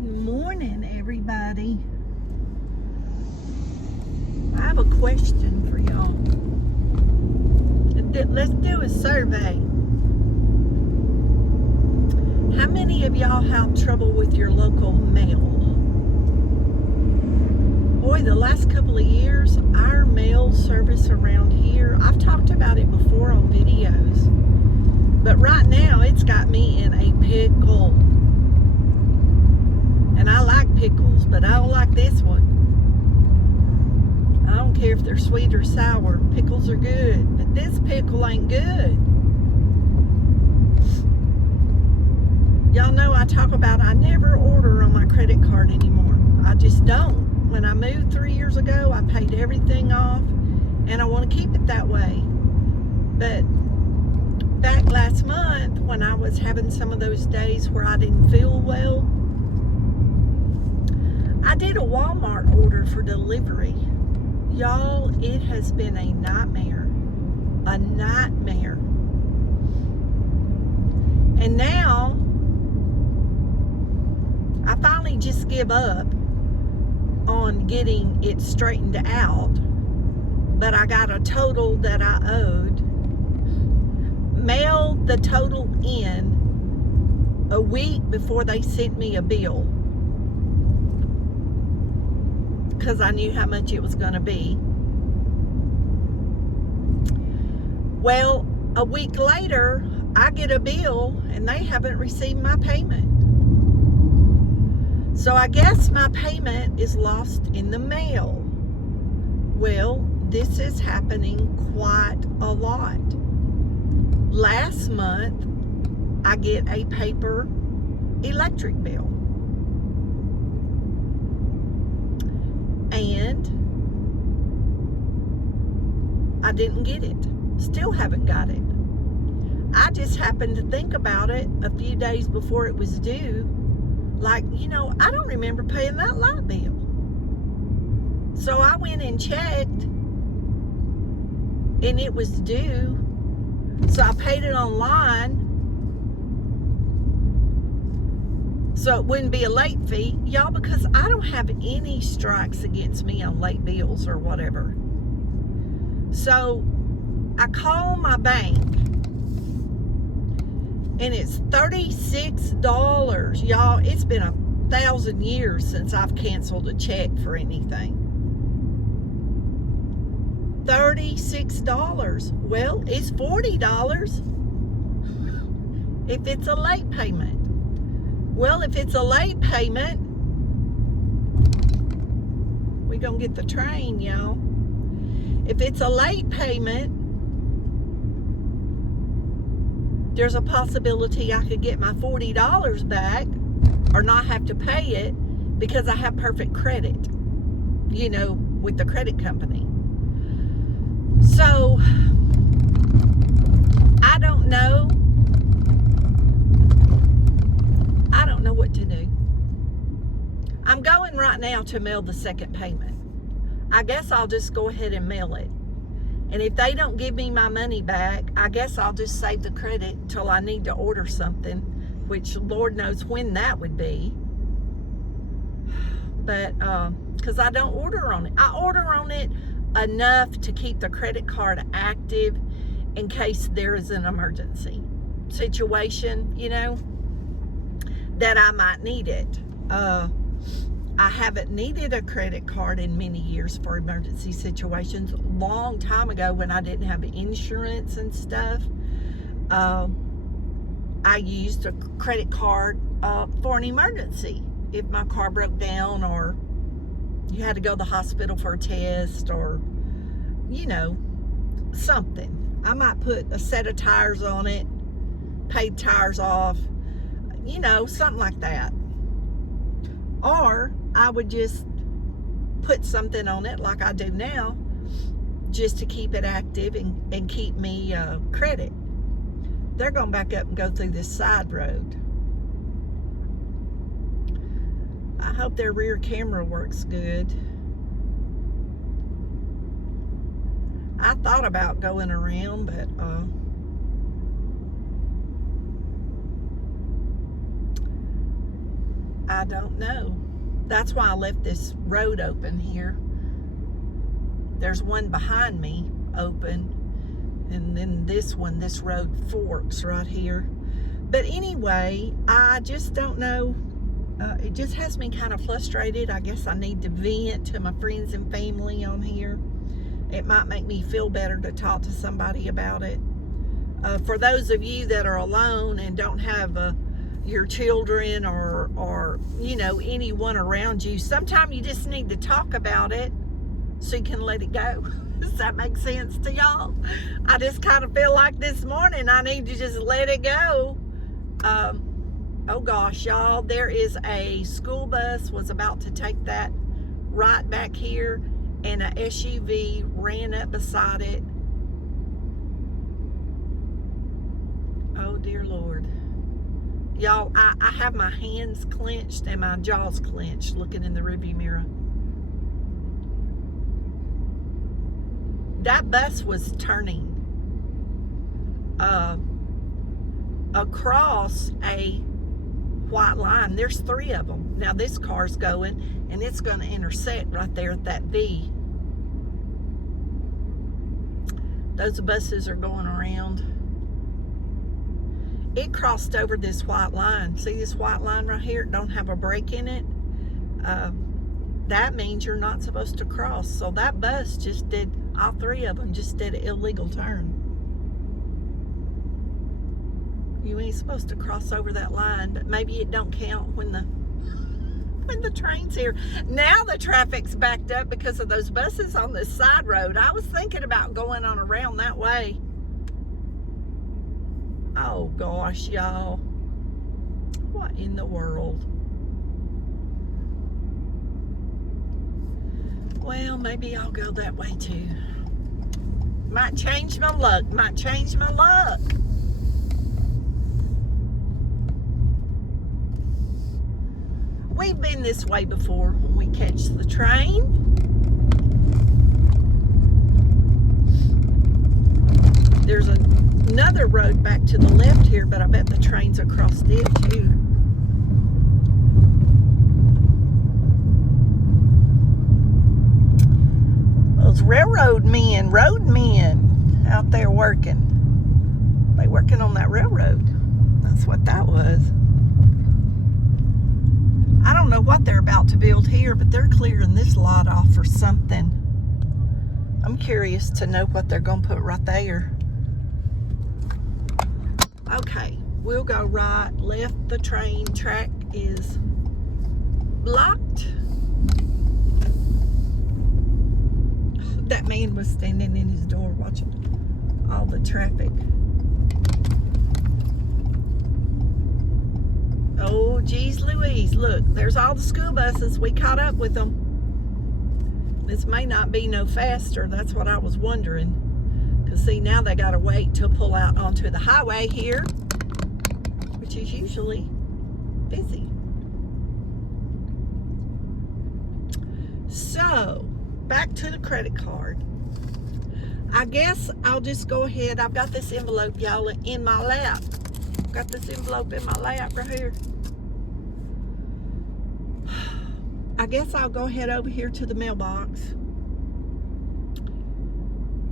Good morning, everybody. I have a question for y'all. Let's do a survey. How many of y'all have trouble with your local mail? Boy, the last couple of years, our mail service around here, I've talked about it before on videos, but right now it's got me in a pickle. And I like pickles, but I don't like this one. I don't care if they're sweet or sour. Pickles are good, but this pickle ain't good. Y'all know I talk about I never order on my credit card anymore. I just don't. When I moved 3 years ago, I paid everything off, and I want to keep it that way. But back last month, when I was having some of those days where I didn't feel well, I did a Walmart order for delivery. Y'all, it has been a nightmare. A nightmare. And now, I finally just give up on getting it straightened out. But I got a total that I owed. Mailed the total in a week before they sent me a bill, because I knew how much it was going to be. Well, a week later, I get a bill and they haven't received my payment. So I guess my payment is lost in the mail. Well, this is happening quite a lot. Last month, I get a paper electric bill. And I didn't get it. Still haven't got it. I just happened to think about it a few days before it was due. Like, I don't remember paying that light bill. So I went and checked, and it was due. So I paid it online, so it wouldn't be a late fee. Y'all, because I don't have any strikes against me on late bills or whatever. So I call my bank, and it's $36. Y'all, it's been 1,000 years since I've canceled a check for anything. $36. Well, it's $40 if it's a late payment. Well, if it's a late payment, we're going to get the train, y'all. If it's a late payment, there's a possibility I could get my $40 back or not have to pay it because I have perfect credit, with the credit company. So, I don't know. I don't know what to do. I'm going right now to mail the second payment. I guess I'll just go ahead and mail it. And if they don't give me my money back, I guess I'll just save the credit until I need to order something, which Lord knows when that would be. But, because I don't order on it. I order on it enough to keep the credit card active in case there is an emergency situation, that I might need it. I haven't needed a credit card in many years for emergency situations. Long time ago, when I didn't have insurance and stuff, I used a credit card for an emergency. If my car broke down, or you had to go to the hospital for a test, or something. I might put a set of tires on it, paid tires off, something like that. Or I would just put something on it like I do now, just to keep it active and keep me credit. They're going to back up and go through this side road. I hope their rear camera works good. I thought about going around, but I don't know. That's why I left this road open here. There's one behind me open, and then this road forks right here. But anyway, I just don't know. It just has me kind of frustrated. I guess I need to vent to my friends and family on here. It might make me feel better to talk to somebody about it. For those of you that are alone and don't have your children or you know, anyone around you, sometimes you just need to talk about it so you can let it go. Does that make sense to y'all? I just kind of feel like this morning I need to just let it go. Oh gosh, y'all, there is a school bus was about to take that right back here, and a SUV ran up beside it. Oh dear Lord. Y'all, I have my hands clenched and my jaws clenched looking in the rearview mirror. That bus was turning across a white line. There's 3 of them. Now this car's going, and it's going to intersect right there at that V. Those buses are going around. It crossed over this white line. See this white line right here? It don't have a break in it. That means you're not supposed to cross. So that bus just did, all 3 of them just did an illegal turn. You ain't supposed to cross over that line, but maybe it don't count when the train's here. Now the traffic's backed up because of those buses on this side road. I was thinking about going on around that way. Oh gosh, y'all. What in the world? Well, maybe I'll go that way too. Might change my luck. Might change my luck. We've been this way before when we catch the train. There's another road back to the left here, but I bet the train's across it too. Those road men out there working. They working on that railroad. That's what that was. I don't know what they're about to build here, but they're clearing this lot off for something. I'm curious to know what they're going to put right there. Okay, we'll go right, left. The train track is blocked. That man was standing in his door watching all the traffic. Oh, geez Louise, look, there's all the school buses. We caught up with them. This may not be no faster. That's what I was wondering. Because see, now they got to wait to pull out onto the highway here, which is usually busy. So, back to the credit card. I guess I'll just go ahead. I've got this envelope, y'all, in my lap. Got this envelope in my lap right here. I guess I'll go ahead over here to the mailbox.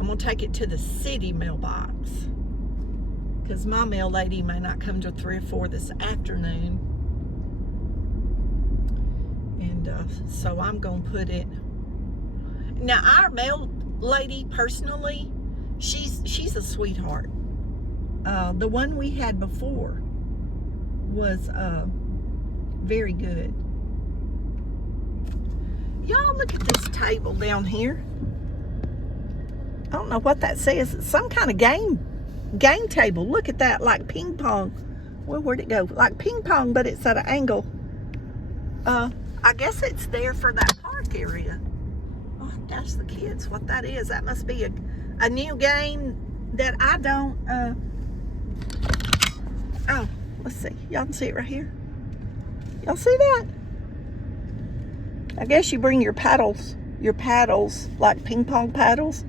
I'm going to take it to the city mailbox because my mail lady may not come till 3 or 4 this afternoon. And so I'm going to put it. Now, our mail lady, personally, she's a sweetheart. The one we had before was very good. Y'all, look at this table down here. I don't know what that says. It's some kind of game table. Look at that, like ping pong. Well, where'd it go? Like ping pong, but it's at an angle. I guess it's there for that park area. Oh, that's the kids. What that is? That must be a new game that I don't. Oh, let's see. Y'all can see it right here. Y'all see that? I guess you bring your paddles, like ping pong paddles,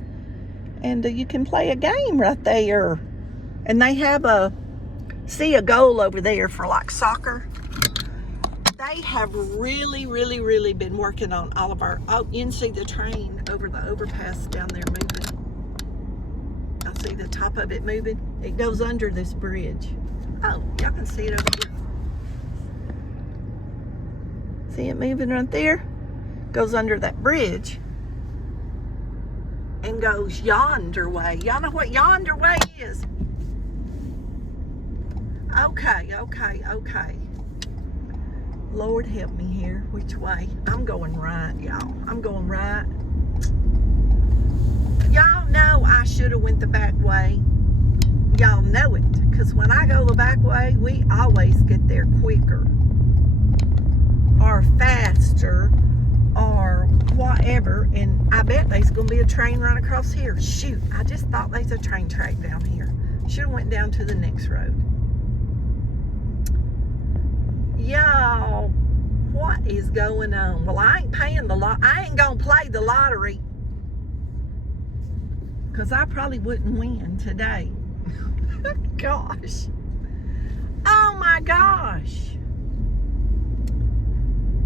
and you can play a game right there. And they have a goal over there for like soccer. They have really, really, really been working on all of our, oh, you can see the train over the overpass down there moving. I see the top of it moving. It goes under this bridge. Oh, y'all can see it over here. See it moving right there? Goes under that bridge and goes yonder way. Y'all know what yonder way is? Okay. Lord help me here. Which way? I'm going right, y'all. I'm going right. Y'all know I should have went the back way. Y'all know it. Because when I go the back way, we always get there quicker. Or faster. Or whatever. And I bet there's going to be a train right across here. Shoot. I just thought there's a train track down here. Should have went down to the next road. Y'all, what is going on? Well, I ain't paying the lot. I ain't gonna play the lottery because I probably wouldn't win today. Gosh. Oh my gosh.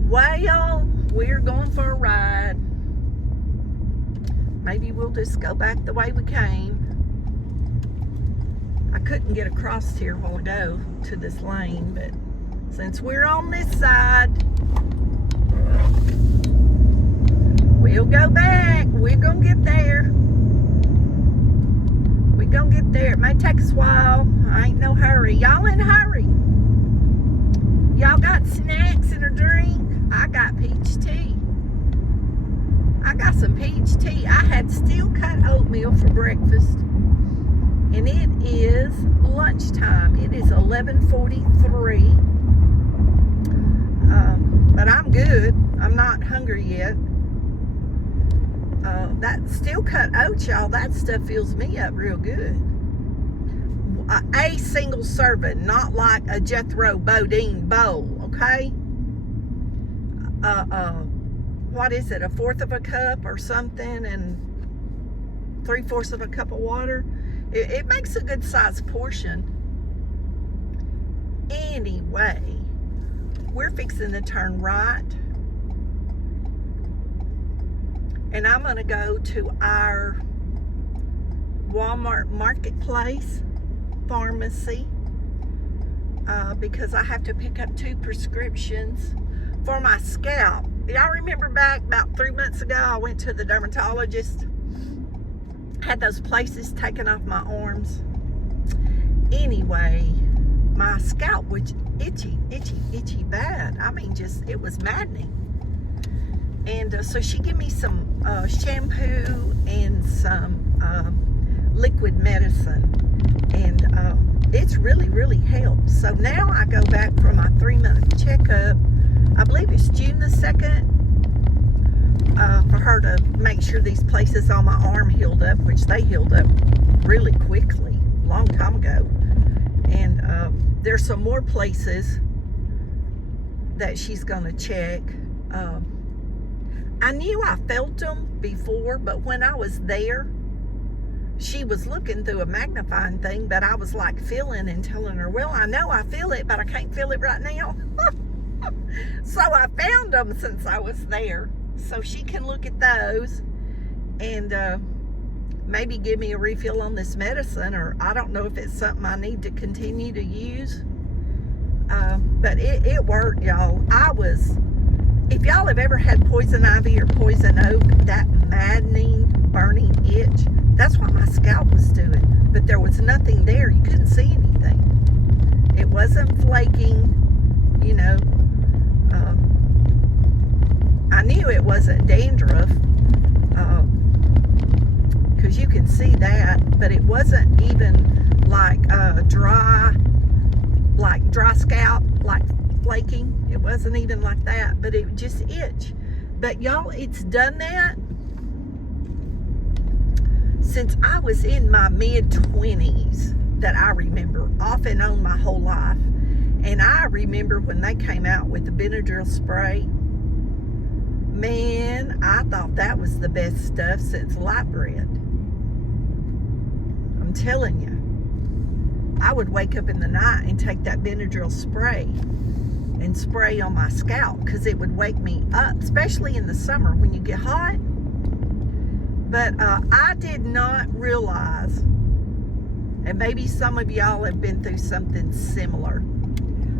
Well, we're going for a ride. Maybe we'll just go back the way we came. I couldn't get across here a while ago to this lane, but since we're on this side, we'll go back. We're gonna get there. We're gonna get there. It may take us a while. I ain't no hurry. Y'all in a hurry? Y'all got snacks and a drink? I got peach tea. I got some peach tea. I had steel cut oatmeal for breakfast. And it is lunchtime. It is 11:43. But I'm good. I'm not hungry yet. That steel cut oats, y'all, that stuff fills me up real good. A single serving, not like a Jethro Bodine bowl, okay? What is it, a fourth of a cup or something, and 3/4 of a cup of water? It makes a good sized portion. Anyway, we're fixing to turn right, and I'm gonna go to our Walmart Marketplace pharmacy because I have to pick up 2 prescriptions for my scalp. Y'all remember back about 3 months ago, I went to the dermatologist, had those places taken off my arms. Anyway, my scalp was itchy bad. I mean, just, it was maddening. And so she gave me some shampoo and some liquid medicine. And it's really helped. So now I go back for my 3-month checkup. I believe it's June the 2nd. For her to make sure these places on my arm healed up, which they healed up really quickly, a long time ago. And there's some more places that she's going to check. I knew I felt them before, but when I was there, she was looking through a magnifying thing, but I was like feeling and telling her, well, I know I feel it, but I can't feel it right now. So I found them since I was there, so she can look at those and maybe give me a refill on this medicine, or I don't know if it's something I need to continue to use. But it worked, y'all. If y'all have ever had poison ivy or poison oak, that maddening, burning itch, that's what my scalp was doing. But there was nothing there. You couldn't see anything. It wasn't flaking, you know. I knew it wasn't dandruff, because you can see that, but it wasn't even like dry scalp, like flaking. It wasn't even like that, but it would just itch. But y'all, it's done that since I was in my mid-20s, that I remember, off and on my whole life. And I remember when they came out with the Benadryl spray. Man, I thought that was the best stuff since light bread. I'm telling you. I would wake up in the night and take that Benadryl spray. and spray on my scalp because it would wake me up, especially in the summer when you get hot. But I did not realize, and maybe some of y'all have been through something similar,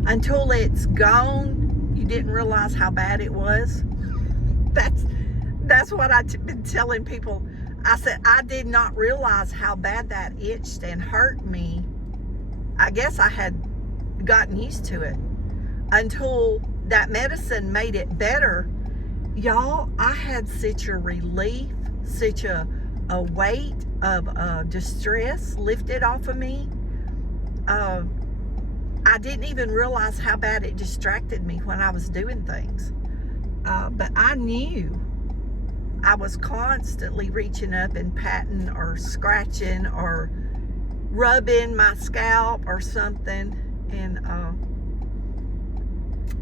until it's gone, you didn't realize how bad it was. That's what I've been telling people. I said, I did not realize how bad that itched and hurt me. I guess I had gotten used to it until that medicine made it better. Y'all, I had such a relief, such a weight of distress lifted off of me. I didn't even realize how bad it distracted me when I was doing things. But I knew I was constantly reaching up and patting or scratching or rubbing my scalp or something. And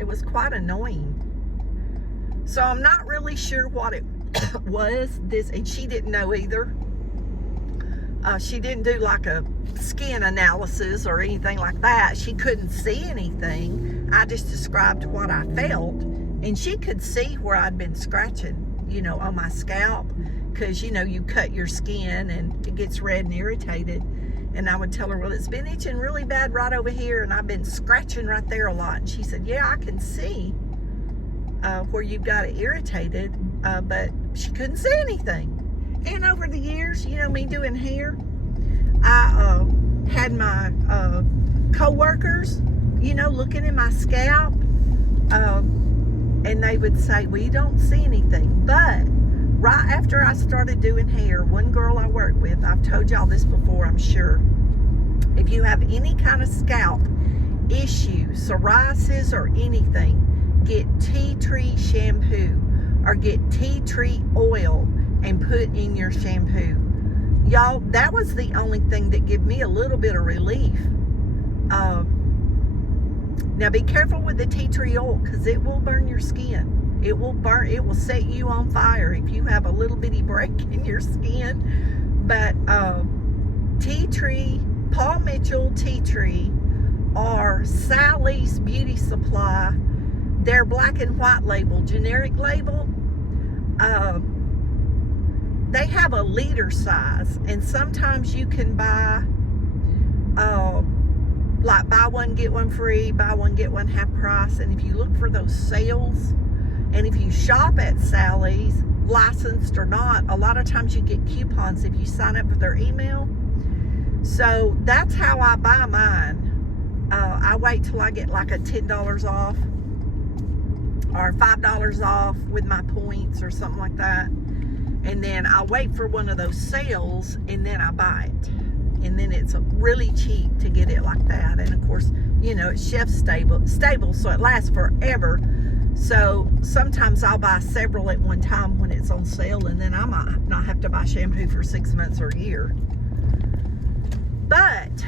it was quite annoying. So I'm not really sure what it was. And she didn't know either. She didn't do like a skin analysis or anything like that. She couldn't see anything. I just described what I felt, and she could see where I'd been scratching, on my scalp, because you cut your skin and it gets red and irritated. And I would tell her, well, it's been itching really bad right over here, and I've been scratching right there a lot. And she said, yeah, I can see where you've got it irritated, but she couldn't see anything. And over the years, me doing hair, I had my co-workers, looking at my scalp, and they would say, well, you don't see anything. But right after I started doing hair, one girl I worked with, I've told y'all this before, I'm sure, if you have any kind of scalp issue, psoriasis or anything, get tea tree shampoo or get tea tree oil and put in your shampoo. Y'all, that was the only thing that gave me a little bit of relief. Now be careful with the tea tree oil, because it will burn your skin. It will set you on fire if you have a little bitty break in your skin. But tea tree, Paul Mitchell tea tree, or Sally's Beauty Supply, their black and white label, generic label, they have a liter size, and sometimes you can buy like buy one get one free, buy one get one half price. And if you look for those sales, and if you shop at Sally's, licensed or not, a lot of times you get coupons if you sign up for their email. So that's how I buy mine. I wait till I get like a $10 off or $5 off with my points or something like that. And then I wait for one of those sales, and then I buy it. And then it's really cheap to get it like that. And of course, it's shelf stable, so it lasts forever. So sometimes I'll buy several at one time when it's on sale, and then I might not have to buy shampoo for 6 months or a year. But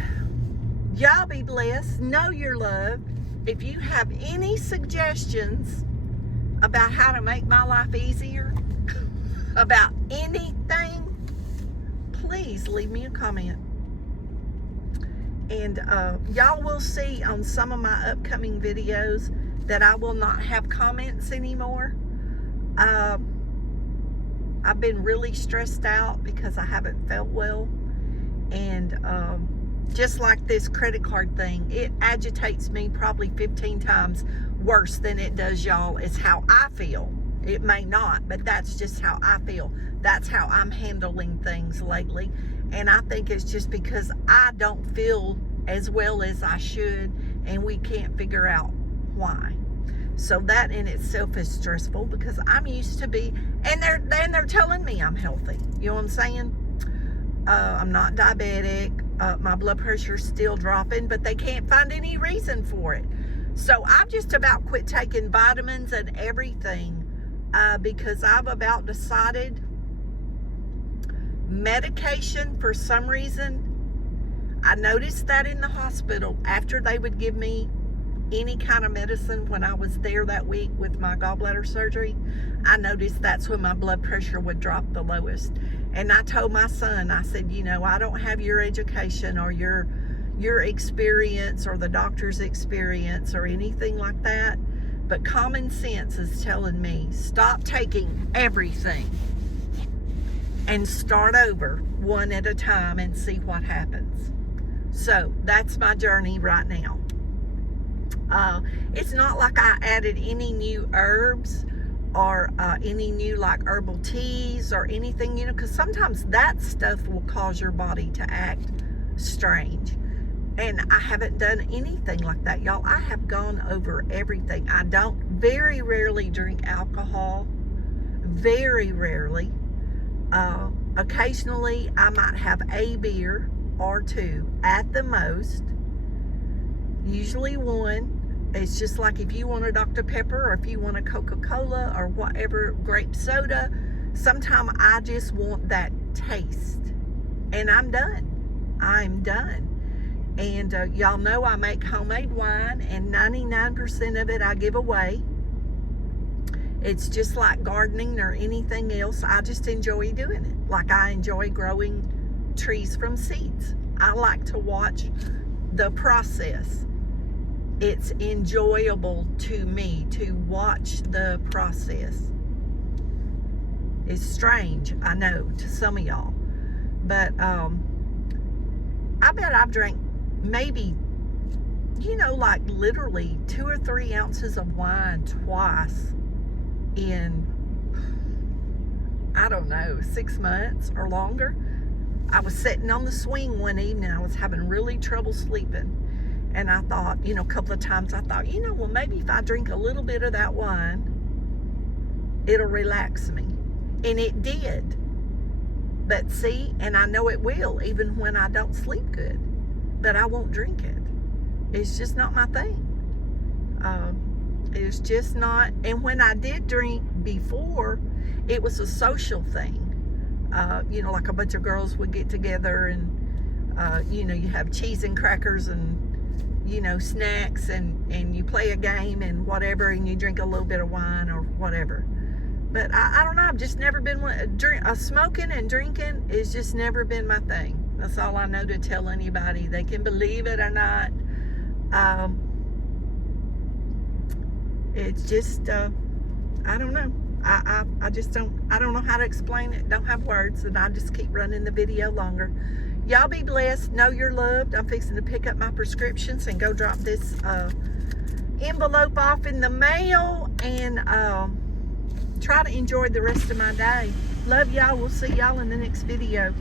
y'all be blessed. Know you're loved. If you have any suggestions about how to make my life easier, about anything, please leave me a comment. And y'all will see on some of my upcoming videos that I will not have comments anymore. I've been really stressed out because I haven't felt well. And just like this credit card thing, it agitates me probably 15 times worse than it does y'all. It's how I feel. It may not, but that's just how I feel. That's how I'm handling things lately. And I think it's just because I don't feel as well as I should, and we can't figure out why. So that in itself is stressful, because I'm used to be, and they're telling me I'm healthy. You know what I'm saying? I'm not diabetic. My blood pressure's still dropping, but they can't find any reason for it. So I've just about quit taking vitamins and everything, because I've about decided medication, for some reason, I noticed that in the hospital, after they would give me any kind of medicine when I was there that week with my gallbladder surgery, I noticed that's when my blood pressure would drop the lowest. And I told my son, I said, I don't have your education or your your experience or the doctor's experience or anything like that, but common sense is telling me stop taking everything and start over one at a time and see what happens. So that's my journey right now. It's not like I added any new herbs or any new like herbal teas or anything, you know, because sometimes that stuff will cause your body to act strange. And I haven't done anything like that, y'all. I have gone over everything. I don't very rarely drink alcohol. Very rarely. Occasionally, I might have a beer or two at the most. Usually one. It's just like if you want a Dr. Pepper or if you want a Coca-Cola or whatever, grape soda, sometimes I just want that taste. And I'm done. I'm done. And y'all know I make homemade wine, and 99% of it I give away. It's just like gardening or anything else. I just enjoy doing it. Like I enjoy growing trees from seeds. I like to watch the process. It's enjoyable to me to watch the process. It's strange, I know, to some of y'all. But I bet I've drank maybe, you know, like literally 2 or 3 ounces of wine twice in, I don't know, 6 months or longer. I was sitting on the swing one evening. I was having really trouble sleeping. And I thought, you know, a couple of times I thought, you know, well, maybe if I drink a little bit of that wine, it'll relax me. And it did. But see, and I know it will, even when I don't sleep good. But I won't drink it. It's just not my thing. It's just not. And when I did drink before, it was a social thing. You know, like a bunch of girls would get together and, you know, you have cheese and crackers and, you know, snacks and you play a game and whatever, and you drink a little bit of wine or whatever. But I don't know, I've just never been smoking and drinking has just never been my thing. That's all I know to tell anybody. They can believe it or not. It's just, I don't know. I just don't know how to explain it. Don't have words, and I just keep running the video longer. Y'all be blessed. Know you're loved. I'm fixing to pick up my prescriptions and go drop this envelope off in the mail and try to enjoy the rest of my day. Love y'all. We'll see y'all in the next video.